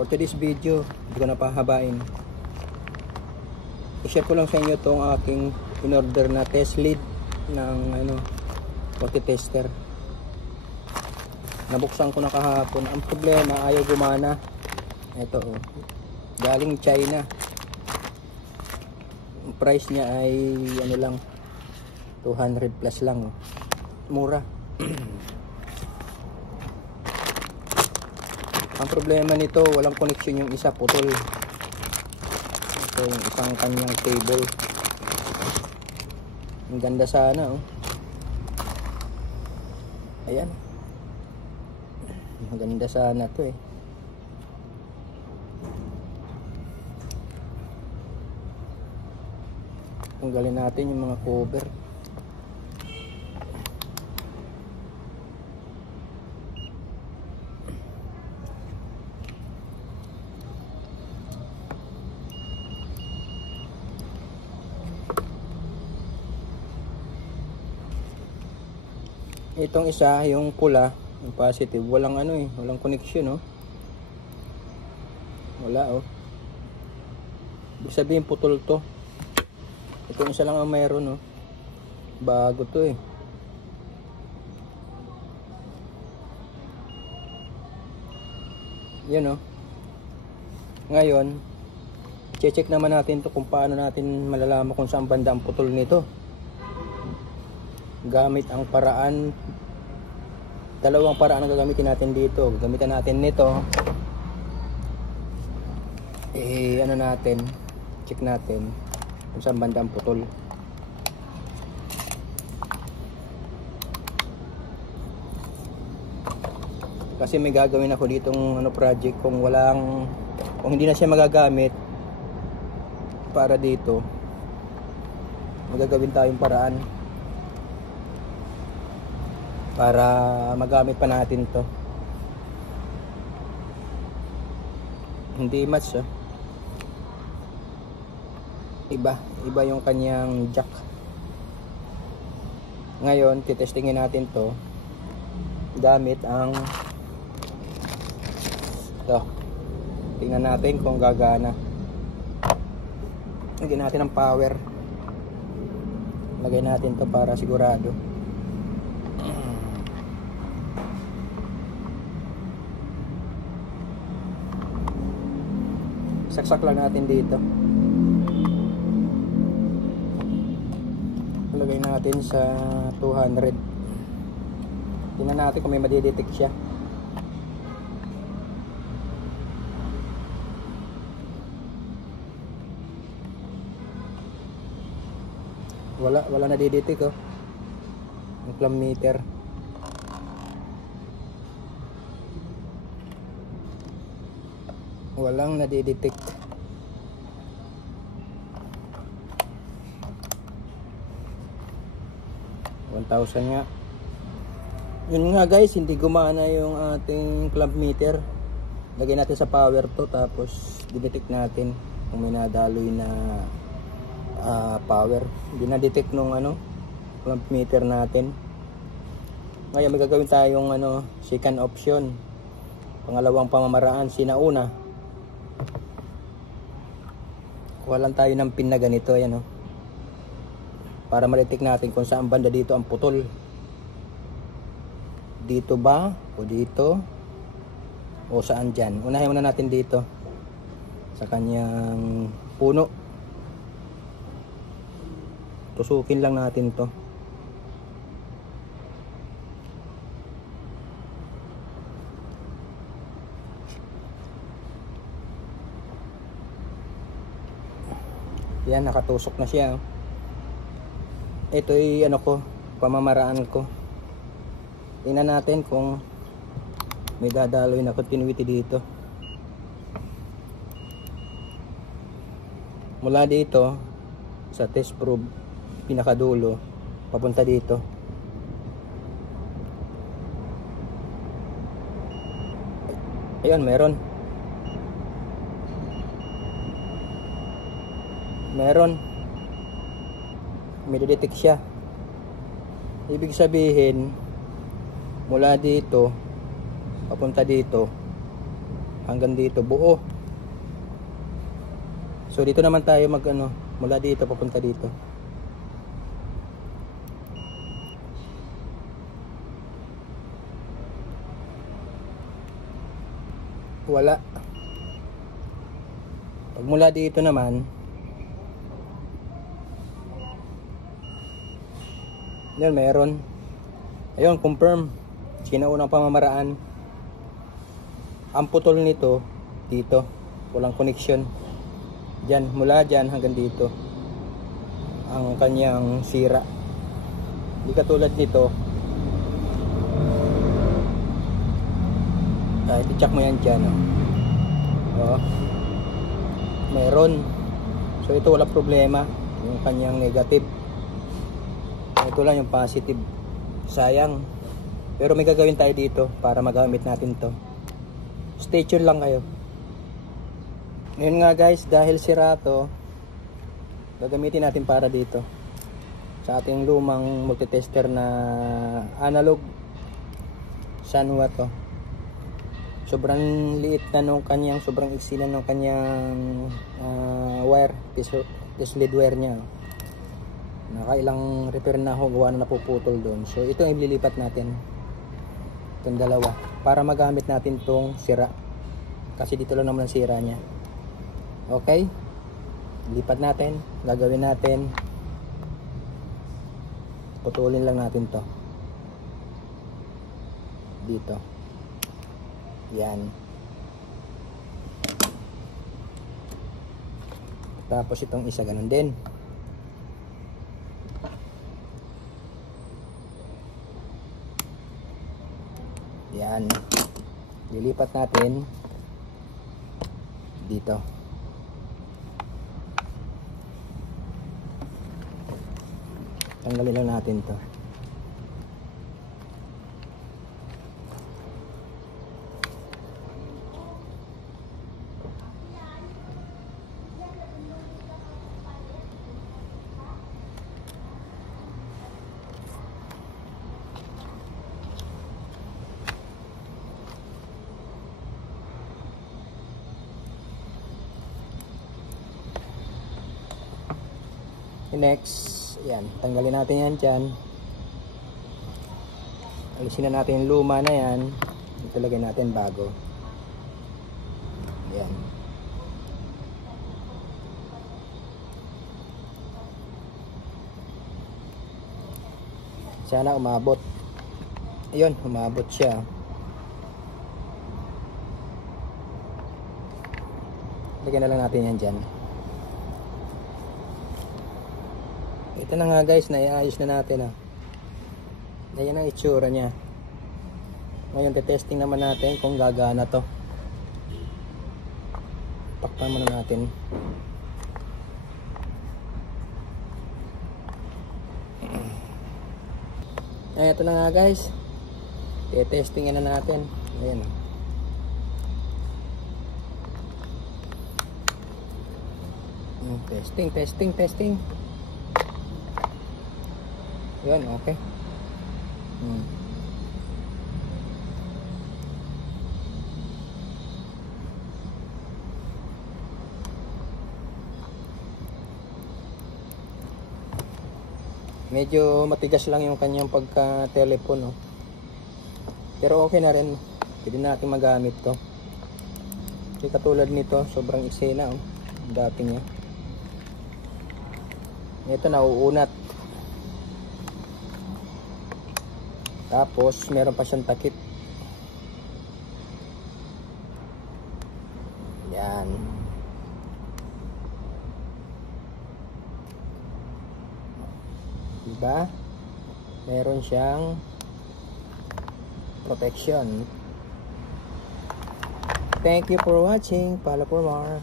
for today's video, hindi ko na pahabain. I-share ko lang sa inyo itong aking in-order na test lead ng multi-tester. Nabuksan ko na kahapon. Ang problema, ayaw gumana. Ito galing China. Ang price niya ay lang 200 plus lang. Mura. Ang problema nito, walang connection yung isa, putol. Ito yung isang kanyang cable. Ang ganda sana Ayan. Maganda sana to Tanggalin natin yung mga cover. Itong isa, yung pula, yung positive, walang walang connection wala ibig sabihin putol to. Itong isa lang ang mayroon bago to yan ngayon check naman natin to kung paano natin malalaman kung saan banda ang putol nito gamit ang paraan. Dalawang paraan ang gagamitin natin dito. Gagamitan natin nito. Natin. Check natin kung saan banda ang putol. Kasi may gagawin ako ditong project kung hindi na siya magagamit para dito. Magagawin tayong paraan para magamit pa natin to. Hindi match iba yung kanyang jack. Ngayon titestingin natin to gamit ang tingnan natin kung gagana. Lagyan natin ang power. Lagay natin to para sigurado. Saksak lang natin dito. Lagay natin sa 200. Tingnan natin kung may madidetect siya. Wala nadidetect ang clamp meter. Walang nadidetect. $1,000 nga. Yun nga guys, hindi gumana yung ating clamp meter. Lagay natin sa power to, tapos didetect natin kung may nadaloy na power. Hindi na-detect nung clamp meter natin. Ngayon may gagawin tayong second option. Pangalawang pamamaraan, sinauna. Kuha lang tayo ng pin na ganito, para ma-detect natin kung saan banda dito ang putol. Dito ba o dito o saan dyan. Unahin muna natin dito sa kanyang puno. Tusukin lang natin to. Yan, nakatusok na siya. Ito ay pamamaraan ko. Tingnan natin kung may dadaloy na continuity dito. Mula dito sa test probe, pinakadulo, papunta dito. Ayun, meron. May detect siya. Ibig sabihin mula dito papunta dito hanggang dito buo. So dito naman tayo mag mula dito papunta dito. Wala. Pag mula dito naman, yan meron. Ayun, confirm. Sinaunang pamamaraan. Ang putol nito dito, walang connection. Diyan, mula diyan hanggang dito ang kanyang sira. Hindi katulad nito. Kahit i-check mo yan dyan, oh. Meron. So ito wala problema, yung kanyang negative. Ito lang yung positive. Sayang. Pero may gagawin tayo dito para magamit natin to. Stay tuned lang kayo. Ngayon nga guys, dahil sira to, gagamitin natin para dito sa ating lumang multitester na analog Sanwa to. Sobrang liit na nung kanyang, sobrang iksi na nung kanyang wire, test lead wire nya. Nakailang repair na ako, gawa na napuputol doon. So ito ang ililipat natin, itong dalawa, para magamit natin tong sira, kasi dito lang naman ang sira nya. Okay, lipat natin, gagawin natin, putulin lang natin to dito. Yan. Tapos itong isa ganun din. Yan. Lilipat natin dito. Tanggalin lang natin to. Next, yan, tanggalin natin yan dyan. Alisin na natin yung luma na yan. Ito lagyan natin bago. Yan. Sana umabot. Ayun, umabot siya. Lagyan na lang natin yan dyan. Ito na nga guys, naiayos na natin. Ayan ang itsura nya. Ngayon testing naman natin kung gagana to. Pakpan muna natin. Ayan, ito na nga guys, testingin na natin. Ayan. Testing. Yun, okay. Medyo matigas lang yung kanyang pagka-telephone, pero okay na rin. Pwede natin magamit to. Hindi katulad nito, sobrang eksena, dati niya. Ito nauunat. Tapos meron pa siyang takip. Yan. Diba? Meron siyang protection. Thank you for watching. Follow for more.